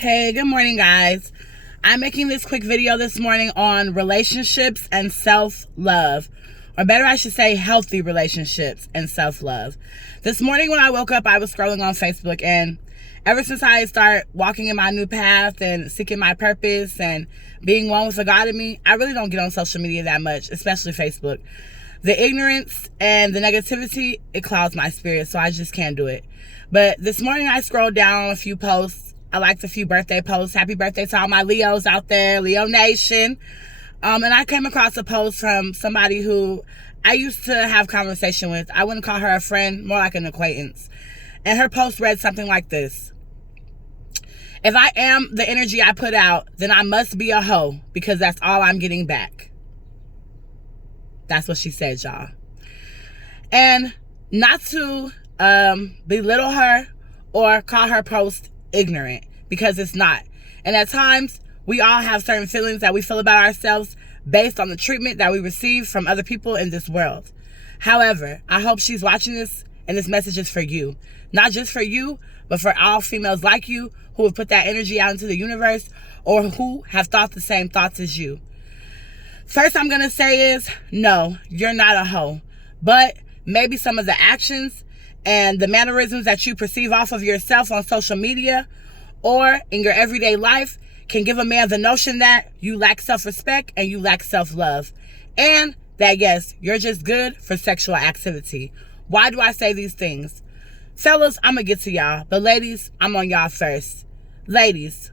Hey, good morning, guys. I'm making this quick video this morning on relationships and self-love. Or better, I should say healthy relationships and self-love. This morning when I woke up, I was scrolling on Facebook, and ever since I started walking in my new path and seeking my purpose and being one with the God in me, I really don't get on social media that much, especially Facebook. The ignorance and the negativity, it clouds my spirit, so I just can't do it. But this morning I scrolled down a few posts. I liked a few birthday posts. Happy birthday to all my Leos out there, Leo Nation. And I came across a post from somebody who I used to have conversation with. I wouldn't call her a friend, more like an acquaintance. And her post read something like this: if I am the energy I put out, then I must be a hoe, because that's all I'm getting back. That's what she said, y'all. And not to belittle her or call her post ignorant, because it's not. And at times, we all have certain feelings that we feel about ourselves based on the treatment that we receive from other people in this world. However, I hope she's watching this, and this message is for you. Not just for you, but for all females like you who have put that energy out into the universe, or who have thought the same thoughts as you. First I'm going to say is, no, you're not a hoe. But maybe some of the actions and the mannerisms that you perceive off of yourself on social media or in your everyday life can give a man the notion that you lack self-respect and you lack self-love. And that, yes, you're just good for sexual activity. Why do I say these things? Fellas, I'm going to get to y'all. But ladies, I'm on y'all first. Ladies,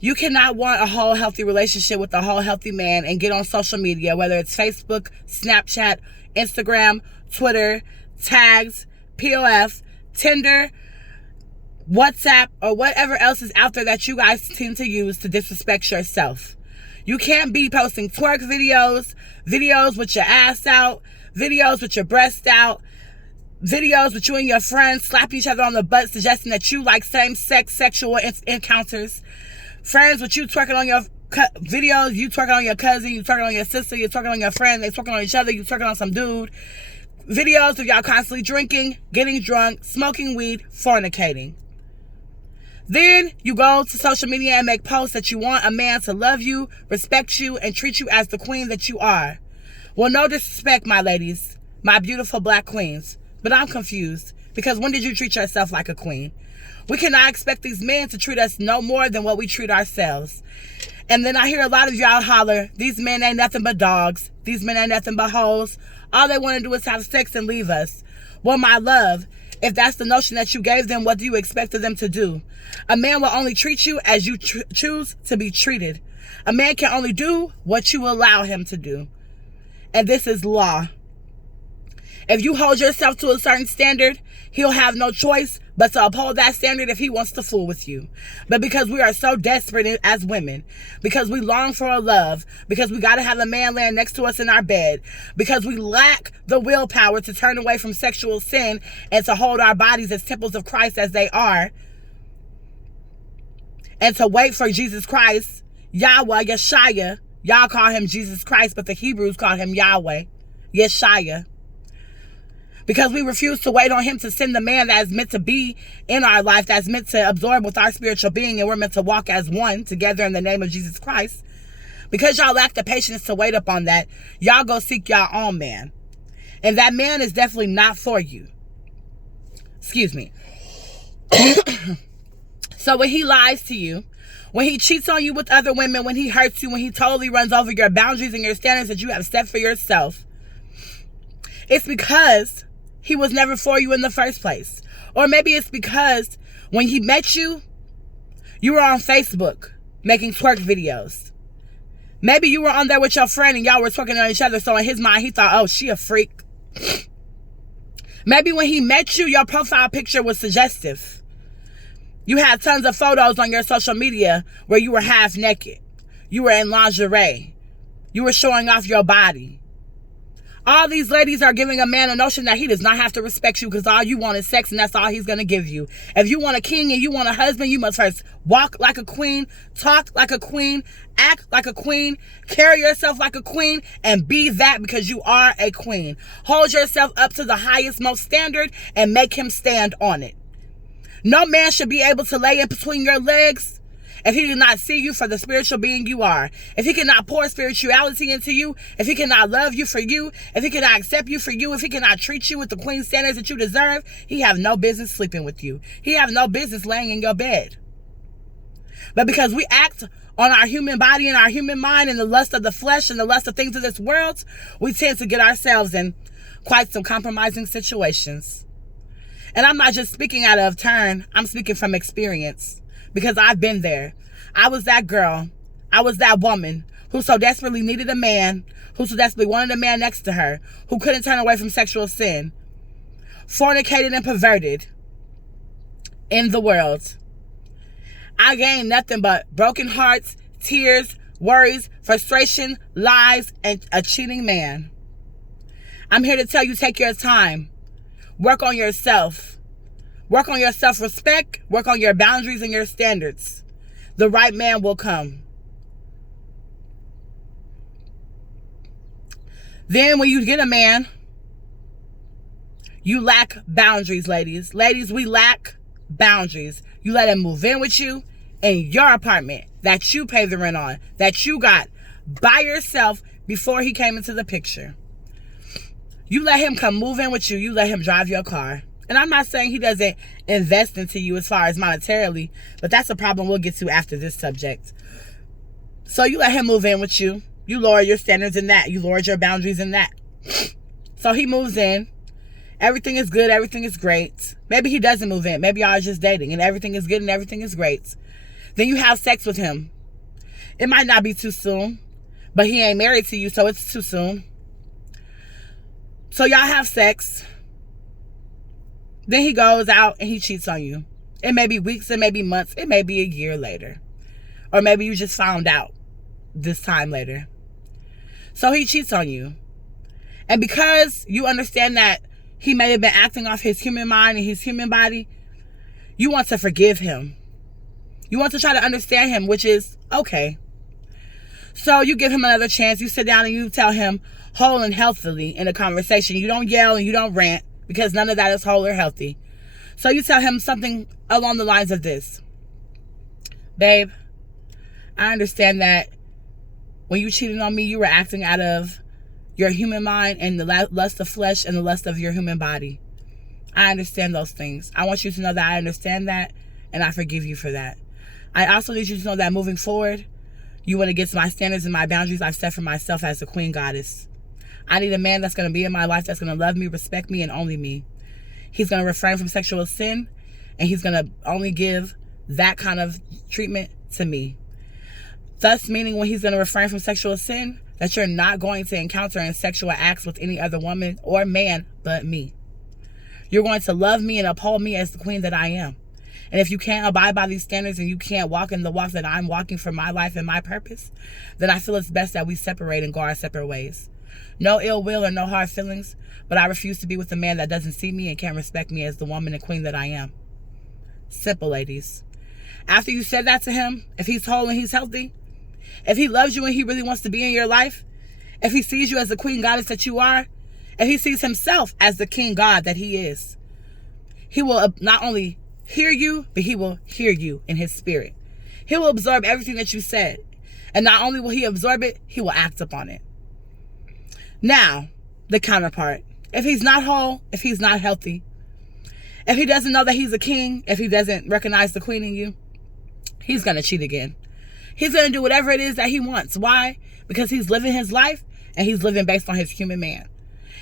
you cannot want a whole healthy relationship with a whole healthy man and get on social media, whether it's Facebook, Snapchat, Instagram, Twitter, tags, POF, Tinder, WhatsApp, or whatever else is out there that you guys tend to use to disrespect yourself. You can't be posting twerk videos, videos with your ass out, videos with your breast out, videos with you and your friends slapping each other on the butt, suggesting that you like same-sex sexual encounters. Friends with you twerking on your videos, you twerking on your cousin, you twerking on your sister, you twerking on your friend, they twerking on each other, you twerking on some dude. Videos of y'all constantly drinking, getting drunk, smoking weed, fornicating. Then you go to social media and make posts that you want a man to love you, respect you, and treat you as the queen that you are. Well, no disrespect, my ladies, my beautiful black queens, but I'm confused, because when did you treat yourself like a queen? We cannot expect these men to treat us no more than what we treat ourselves. And then I hear a lot of y'all holler, these men ain't nothing but dogs. These men ain't nothing but hoes. All they want to do is have sex and leave us. Well, my love, if that's the notion that you gave them, what do you expect of them to do? A man will only treat you as you choose to be treated. A man can only do what you allow him to do. And this is law. If you hold yourself to a certain standard, he'll have no choice but to uphold that standard if he wants to fool with you. But because we are so desperate as women, because we long for a love, because we got to have a man laying next to us in our bed, because we lack the willpower to turn away from sexual sin and to hold our bodies as temples of Christ as they are, and to wait for Jesus Christ, Yahweh, Yeshaya. Y'all call him Jesus Christ, but the Hebrews call him Yahweh, Yeshaya. Because we refuse to wait on him to send the man that is meant to be in our life, that's meant to absorb with our spiritual being, and we're meant to walk as one together in the name of Jesus Christ. Because y'all lack the patience to wait upon that, y'all go seek y'all own man. And that man is definitely not for you. Excuse me. So when he lies to you, when he cheats on you with other women, when he hurts you, when he totally runs over your boundaries and your standards that you have set for yourself, it's because he was never for you in the first place. Or maybe it's because when he met you, you were on Facebook making twerk videos. Maybe you were on there with your friend and y'all were twerking on each other, so in his mind he thought, oh, she a freak. Maybe when he met you, your profile picture was suggestive. You had tons of photos on your social media where you were half naked. You were in lingerie. You were showing off your body. All these ladies are giving a man a notion that he does not have to respect you, because all you want is sex and that's all he's going to give you. If you want a king and you want a husband, you must first walk like a queen, talk like a queen, act like a queen, carry yourself like a queen, and be that, because you are a queen. Hold yourself up to the highest, most standard and make him stand on it. No man should be able to lay in between your legs if he did not see you for the spiritual being you are, if he cannot pour spirituality into you, if he cannot love you for you, if he cannot accept you for you, if he cannot treat you with the queen standards that you deserve, he have no business sleeping with you. He have no business laying in your bed. But because we act on our human body and our human mind and the lust of the flesh and the lust of things of this world, we tend to get ourselves in quite some compromising situations. And I'm not just speaking out of turn, I'm speaking from experience, because I've been there. I was that girl, I was that woman who so desperately needed a man, who so desperately wanted a man next to her, who couldn't turn away from sexual sin, fornicated and perverted in the world. I gained nothing but broken hearts, tears, worries, frustration, lies, and a cheating man. I'm here to tell you, take your time. Work on yourself. Work on your self-respect. Work on your boundaries and your standards. The right man will come. Then when you get a man, you lack boundaries, ladies. Ladies, we lack boundaries. You let him move in with you in your apartment that you pay the rent on, that you got by yourself before he came into the picture. You let him come move in with you. You let him drive your car. And I'm not saying he doesn't invest into you as far as monetarily, but that's a problem we'll get to after this subject. So you let him move in with you. You lower your standards in that. You lowered your boundaries in that. So he moves in. Everything is good. Everything is great. Maybe he doesn't move in. Maybe y'all are just dating and everything is good and everything is great. Then you have sex with him. It might not be too soon, but he ain't married to you, so it's too soon. So y'all have sex. Then he goes out and he cheats on you. It may be weeks, it may be months, it may be a year later. Or maybe you just found out this time later. So he cheats on you. And because you understand that he may have been acting off his human mind and his human body, you want to forgive him. You want to try to understand him, which is okay. So you give him another chance. You sit down and you tell him whole and healthily in a conversation. You don't yell and you don't rant, because none of that is whole or healthy. So you tell him something along the lines of this. Babe, I understand that when you cheated on me, you were acting out of your human mind and the lust of flesh and the lust of your human body. I understand those things. I want you to know that I understand that and I forgive you for that. I also need you to know that moving forward, you went against my standards and my boundaries I've set for myself as the queen goddess. I need a man that's going to be in my life, that's going to love me, respect me, and only me. He's going to refrain from sexual sin, and he's going to only give that kind of treatment to me. Thus, meaning when he's going to refrain from sexual sin, that you're not going to encounter in sexual acts with any other woman or man but me. You're going to love me and uphold me as the queen that I am. And if you can't abide by these standards and you can't walk in the walk that I'm walking for my life and my purpose, then I feel it's best that we separate and go our separate ways. No ill will or no hard feelings, but I refuse to be with a man that doesn't see me and can't respect me as the woman and queen that I am. Simple, ladies. After you said that to him, if he's whole and he's healthy, if he loves you and he really wants to be in your life, if he sees you as the queen goddess that you are, if he sees himself as the king god that he is, he will not only hear you, but he will hear you in his spirit. He will absorb everything that you said. And not only will he absorb it, he will act upon it. Now, the counterpart. If he's not whole, if he's not healthy, if he doesn't know that he's a king, if he doesn't recognize the queen in you, he's going to cheat again. He's going to do whatever it is that he wants. Why? Because he's living his life and he's living based on his human man.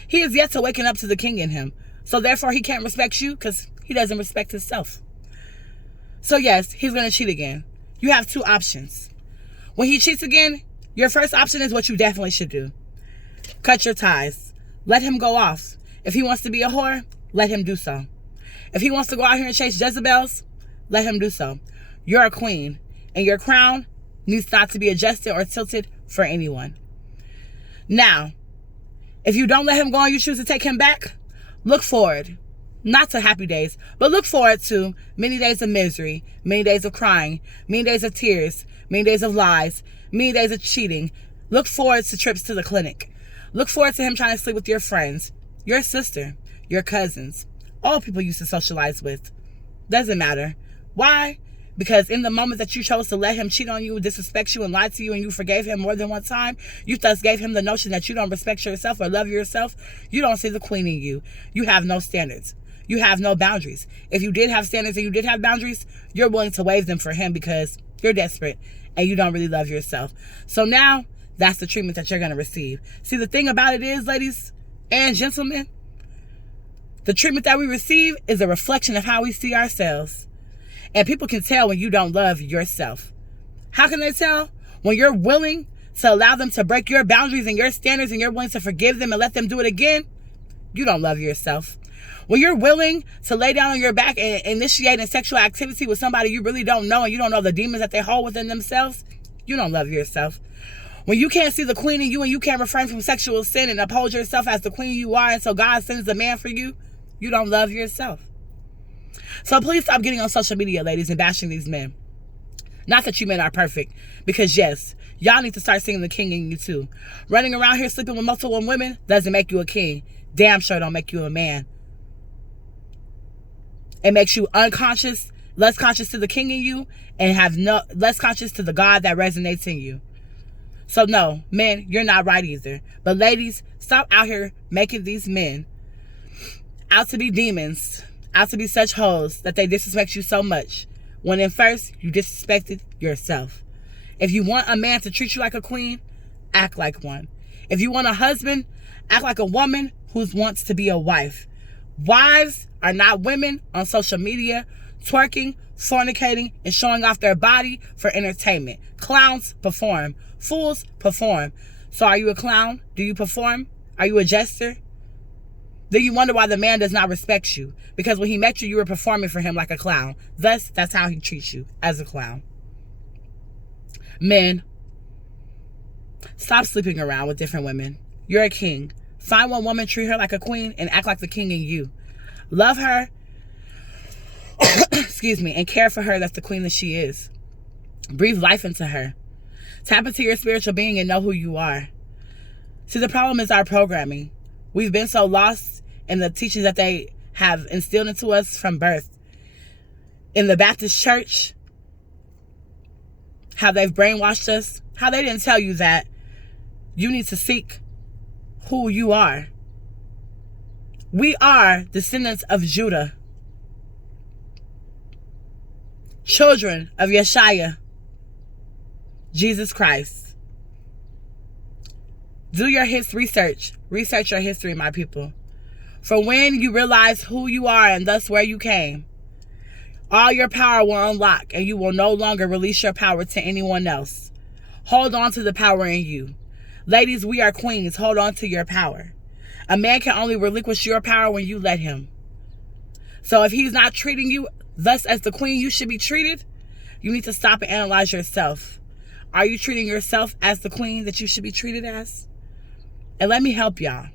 He is yet to waken up to the king in him. So therefore, he can't respect you because he doesn't respect himself. So yes, he's going to cheat again. You have two options. When he cheats again, your first option is what you definitely should do. Cut your ties. Let him go off. If he wants to be a whore, let him do so. If he wants to go out here and chase Jezebels, let him do so. You're a queen, and your crown needs not to be adjusted or tilted for anyone. Now, if you don't let him go and you choose to take him back, look forward. Not to happy days, but look forward to many days of misery, many days of crying, many days of tears, many days of lies, many days of cheating. Look forward to trips to the clinic. Look forward to him trying to sleep with your friends, your sister, your cousins, all people you used to socialize with. Doesn't matter. Why? Because in the moment that you chose to let him cheat on you, disrespect you, and lie to you, and you forgave him more than one time, you thus gave him the notion that you don't respect yourself or love yourself. You don't see the queen in you. You have no standards. You have no boundaries. If you did have standards and you did have boundaries, you're willing to waive them for him because you're desperate and you don't really love yourself. So now, that's the treatment that you're going to receive. See, the thing about it is, ladies and gentlemen, the treatment that we receive is a reflection of how we see ourselves. And people can tell when you don't love yourself. How can they tell? When you're willing to allow them to break your boundaries and your standards and you're willing to forgive them and let them do it again, you don't love yourself. When you're willing to lay down on your back and initiate a sexual activity with somebody you really don't know and you don't know the demons that they hold within themselves, you don't love yourself. When you can't see the queen in you and you can't refrain from sexual sin and uphold yourself as the queen you are until God sends a man for you, you don't love yourself. So please stop getting on social media, ladies, and bashing these men. Not that you men are perfect, because yes, y'all need to start seeing the king in you too. Running around here sleeping with multiple women doesn't make you a king. Damn sure don't make you a man. It makes you unconscious, less conscious to the king in you, and less conscious to the God that resonates in you. So no, men, you're not right either. But ladies, stop out here making these men out to be demons, out to be such hoes that they disrespect you so much, when in first you disrespected yourself. If you want a man to treat you like a queen, act like one. If you want a husband, act like a woman who wants to be a wife. Wives are not women on social media twerking, fornicating, and showing off their body for entertainment. Clowns perform. Fools perform. So are you a clown? Do you perform? Are you a jester? Then you wonder why the man does not respect you. Because when he met you, you were performing for him like a clown. Thus, that's how he treats you, as a clown. Men, stop sleeping around with different women. You're a king. Find one woman, treat her like a queen, and act like the king in you. Love her, excuse me, and care for her. That's the queen that she is. Breathe life into her. Tap into your spiritual being and know who you are. See, the problem is our programming. We've been so lost in the teachings that they have instilled into us from birth. In the Baptist church, how they've brainwashed us, how they didn't tell you that you need to seek who you are. We are descendants of Judah, children of Yeshua, Jesus Christ. Do your research. Research your history, my people. For when you realize who you are and thus where you came, all your power will unlock and you will no longer release your power to anyone else. Hold on to the power in you. Ladies, we are queens. Hold on to your power. A man can only relinquish your power when you let him. So if he's not treating you thus as the queen you should be treated, you need to stop and analyze yourself. Are you treating yourself as the queen that you should be treated as? And let me help y'all.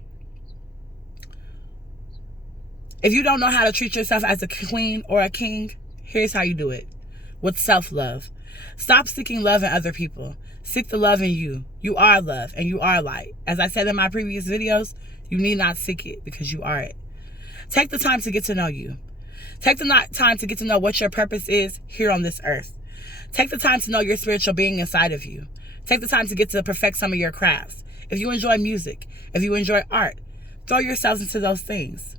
If you don't know how to treat yourself as a queen or a king, here's how you do it. With self-love. Stop seeking love in other people. Seek the love in you. You are love and you are light. As I said in my previous videos, you need not seek it because you are it. Take the time to get to know you. Take the time to get to know what your purpose is here on this earth. Take the time to know your spiritual being inside of you. Take the time to get to perfect some of your crafts. If you enjoy music, if you enjoy art, throw yourselves into those things.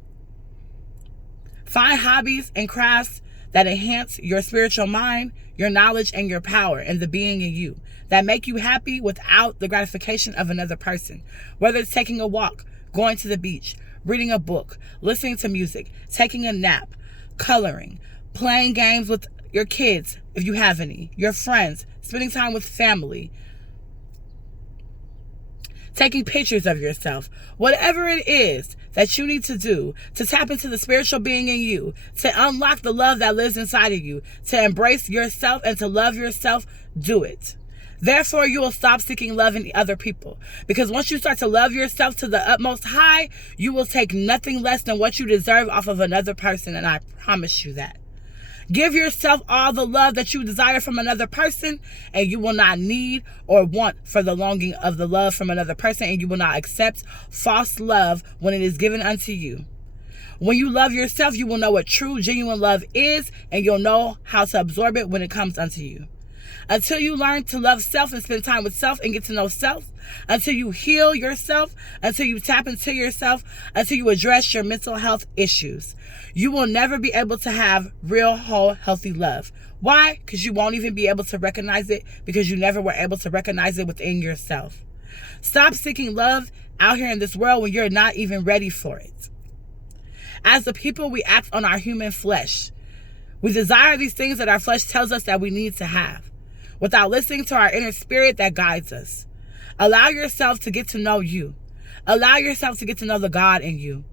Find hobbies and crafts that enhance your spiritual mind, your knowledge, and your power, and the being in you, that make you happy without the gratification of another person. Whether it's taking a walk, going to the beach, reading a book, listening to music, taking a nap, coloring, playing games with your kids, if you have any, your friends, spending time with family, taking pictures of yourself, whatever it is that you need to do to tap into the spiritual being in you, to unlock the love that lives inside of you, to embrace yourself and to love yourself, do it. Therefore, you will stop seeking love in other people. Because once you start to love yourself to the utmost high, you will take nothing less than what you deserve off of another person, and I promise you that. Give yourself all the love that you desire from another person, and you will not need or want for the longing of the love from another person, and you will not accept false love when it is given unto you. When you love yourself, you will know what true, genuine love is, and you'll know how to absorb it when it comes unto you. Until you learn to love self and spend time with self and get to know self, until you heal yourself, until you tap into yourself, until you address your mental health issues, you will never be able to have real, whole, healthy love. Why? Because you won't even be able to recognize it, because you never were able to recognize it within yourself. Stop seeking love out here in this world when you're not even ready for it. As the people, we act on our human flesh. We desire these things that our flesh tells us that we need to have, without listening to our inner spirit that guides us. Allow yourself to get to know you. Allow yourself to get to know the God in you.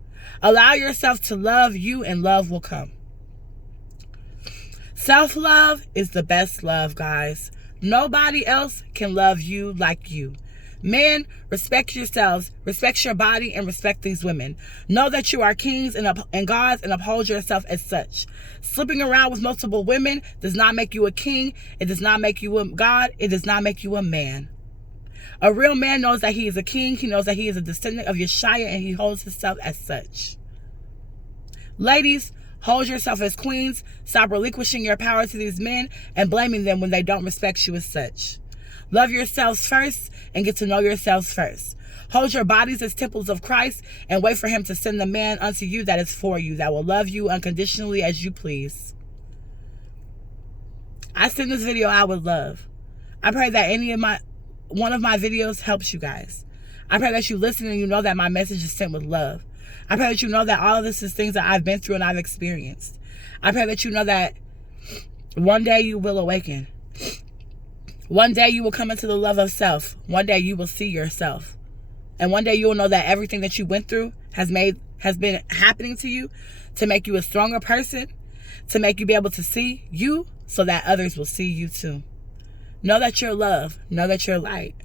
Allow yourself to love you, and love will come. Self-love is the best love, guys. Nobody else can love you like you. Men, respect yourselves, respect your body, and respect these women. Know that you are kings and gods, and uphold yourself as such. Slipping around with multiple women does not make you a king. It does not make you a god. It does not make you a man. A real man knows that he is a king. He knows that he is a descendant of Yeshua, and he holds himself as such. Ladies, hold yourself as queens. Stop relinquishing your power to these men and blaming them when they don't respect you as such. Love yourselves first and get to know yourselves first. Hold your bodies as temples of Christ and wait for him to send the man unto you that is for you, that will love you unconditionally as you please. I send this video out with love. I pray that one of my videos helps you guys. I pray that you listen and you know that my message is sent with love. I pray that you know that all of this is things that I've been through and I've experienced. I pray that you know that one day you will awaken. One day you will come into the love of self. One day you will see yourself. And one day you will know that everything that you went through has been happening to you to make you a stronger person, to make you be able to see you so that others will see you too. Know that you're love. Know that you're light.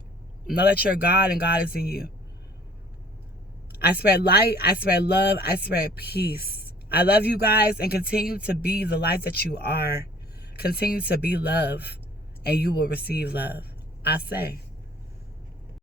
Know that you're God and God is in you. I spread light. I spread love. I spread peace. I love you guys, and continue to be the light that you are. Continue to be love, and you will receive love. I say.